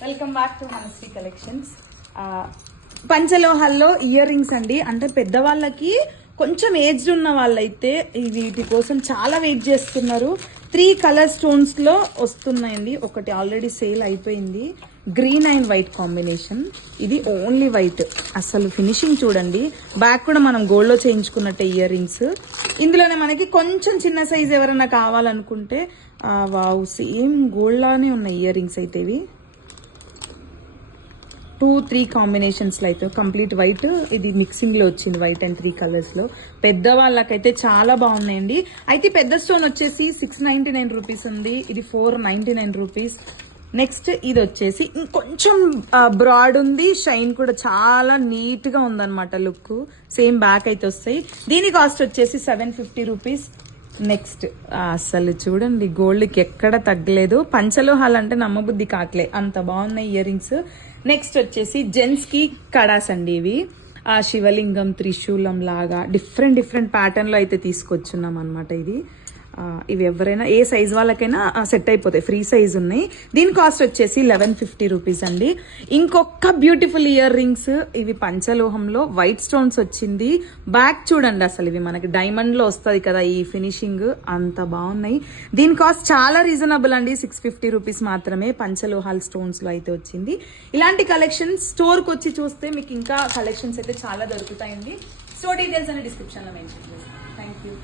Welcome back to Manasri collections. పంచలోహాల్లో earrings అండి. అంటే పెద్దవాళ్ళకి కొంచెం ఏజ్డ్ ఉన్న వాళ్ళైతే వీటి కోసం చాలా వెయిట్ చేస్తున్నారు. 3 కలర్ స్టోన్స్ లో వస్తున్నాయండి. ఒకటి ఆల్రెడీ సేల్ అయిపోయింది, గ్రీన్ అండ్ వైట్ కాంబినేషన్. ఇది ఓన్లీ వైట్. అసలు ఫినిషింగ్ చూడండి. బ్యాక్ కూడా మనం గోల్డ్ లో చేయించుకున్నట్టే ఇయర్ రింగ్స్. ఇందులోనే మనకి కొంచెం చిన్న సైజ్ ఎవరైనా కావాలనుకుంటే వావ్, సేమ్ గోల్డ్ లానే ఉన్నాయి ఇయర్ రింగ్స్ అయితే. ఇవి 2-3 కాంబినేషన్స్ లో అయితే కంప్లీట్ వైట్, ఇది మిక్సింగ్ లో వచ్చింది వైట్ అండ్ 3 కలర్స్ లో. పెద్ద వాళ్ళకైతే చాలా బాగున్నాయండి. అయితే పెద్ద స్టోన్ వచ్చేసి 699 రూపీస్ ఉంది. ఇది 499 రూపీస్. నెక్స్ట్ ఇది వచ్చేసి ఇంకొంచెం బ్రాడ్ ఉంది, షైన్ కూడా చాలా నీట్ గా ఉందన్నమాట లుక్. సేమ్ బ్యాక్ అయితే వస్తాయి. దీని కాస్ట్ వచ్చేసి 750 రూపీస్. నెక్స్ట్ అసలు చూడండి, గోల్డ్కి ఎక్కడ తగ్గలేదు. పంచలోహాలు అంటే నమ్మబుద్ధి కావట్లే, అంత బాగున్నాయి ఇయర్ రింగ్స్. నెక్స్ట్ వచ్చేసి జెంట్స్ కి కడాస్ అండి. ఇవి శివలింగం, త్రిశూలం లాగా డిఫరెంట్ ప్యాటర్న్ లో అయితే తీసుకొచ్చున్నాం అనమాట. ఇవి ఎవరైనా ఏ సైజ్ వాళ్ళకైనా సెట్ అయిపోతాయి, ఫ్రీ సైజ్ ఉన్నాయి. దీని కాస్ట్ వచ్చేసి 1150 రూపీస్ అండి. ఇంకొక బ్యూటిఫుల్ ఇయర్ రింగ్స్. ఇవి పంచలోహంలో వైట్ స్టోన్స్ వచ్చింది. బ్యాక్ చూడండి, అసలు ఇవి మనకి డైమండ్ లో వస్తుంది కదా ఈ ఫినిషింగ్, అంత బాగున్నాయి. దీని కాస్ట్ చాలా రీజనబుల్ అండి, 650 రూపీస్ మాత్రమే. పంచలోహాల్ స్టోన్స్ లో అయితే వచ్చింది. ఇలాంటి కలెక్షన్స్ స్టోర్ కి వచ్చి చూస్తే మీకు ఇంకా కలెక్షన్స్ అయితే చాలా దొరుకుతాయండి. స్టోర్ డీటెయిల్స్ అనే డిస్క్రిప్షన్ లో మెన్షన్ చేస్తాను. Thank you.